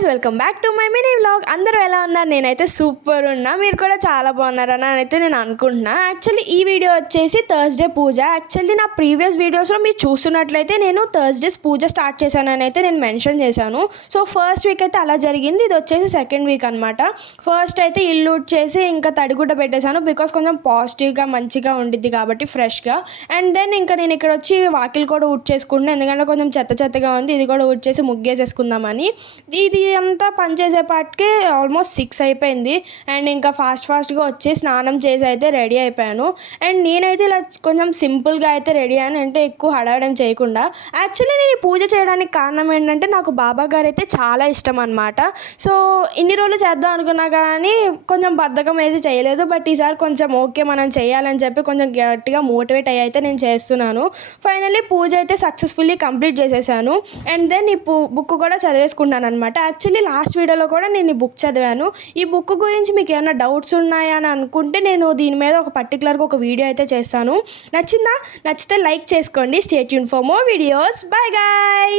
Guys, welcome back to my mini vlog. అందరూ ఎలా ఉన్నారు? నేనైతే సూపర్ ఉన్నా, మీరు కూడా చాలా బాగున్నారని అయితే నేను అనుకుంటున్నా. యాక్చువల్లీ ఈ వీడియో వచ్చేసి థర్స్డే పూజ. యాక్చువల్లీ నా ప్రీవియస్ వీడియోస్లో మీరు చూస్తున్నట్లయితే నేను థర్స్డేస్ పూజ స్టార్ట్ చేశానని అయితే నేను మెన్షన్ చేశాను. సో ఫస్ట్ వీక్ అయితే అలా జరిగింది. ఇది వచ్చేసి సెకండ్ వీక్ అనమాట. ఫస్ట్ అయితే ఇల్లు చేసి ఇంకా తడిగుడ్డ పెట్టేశాను, బికాస్ కొంచెం పాజిటివ్గా మంచిగా ఉండిద్ది కాబట్టి ఫ్రెష్గా. అండ్ దెన్ ఇంకా నేను ఇక్కడ వచ్చి వాకిల్ కూడా వుడ్ చేసుకుంటున్నాను, ఎందుకంటే కొంచెం చెత్తగా ఉంది. ఇది కూడా వుడ్ చేసి ముగ్గేసేసుకుందామని. ఇది అంతా పని చేసేపాటికి ఆల్మోస్ట్ 6 అయిపోయింది. అండ్ ఇంకా ఫాస్ట్గా వచ్చి స్నానం చేసి అయితే రెడీ అయిపోయాను. అండ్ నేనైతే ఇలా కొంచెం సింపుల్గా అయితే రెడీ అయ్యాను, అంటే ఎక్కువ హడావడం చేయకుండా. యాక్చువల్లీ నేను ఈ పూజ చేయడానికి కారణం ఏంటంటే నాకు బాబా గారు అయితే చాలా ఇష్టం అనమాట. సో ఇన్ని రోజులు చేద్దాం అనుకున్నా కానీ కొంచెం బద్ధకం వేసి చేయలేదు. బట్ ఈసారి కొంచెం ఓకే మనం చేయాలని చెప్పి కొంచెం గట్టిగా మోటివేట్ అయ్యి అయితే నేను చేస్తున్నాను. ఫైనల్లీ పూజ అయితే సక్సెస్ఫుల్లీ కంప్లీట్ చేసేసాను. అండ్ దెన్ ఈ బుక్ కూడా చదివేసుకున్నాను అనమాట. యాక్చువల్లీ లాస్ట్ వీడియోలో కూడా నేను ఈ బుక్ చదివాను. ఈ బుక్ గురించి మీకు ఏమైనా డౌట్స్ ఉన్నాయా అని అనుకుంటే నేను దీని మీద ఒక పర్టికులర్గా ఒక వీడియో అయితే చేస్తాను. నచ్చితే లైక్ చేసుకోండి. Stay tune for more videos. Bye guys.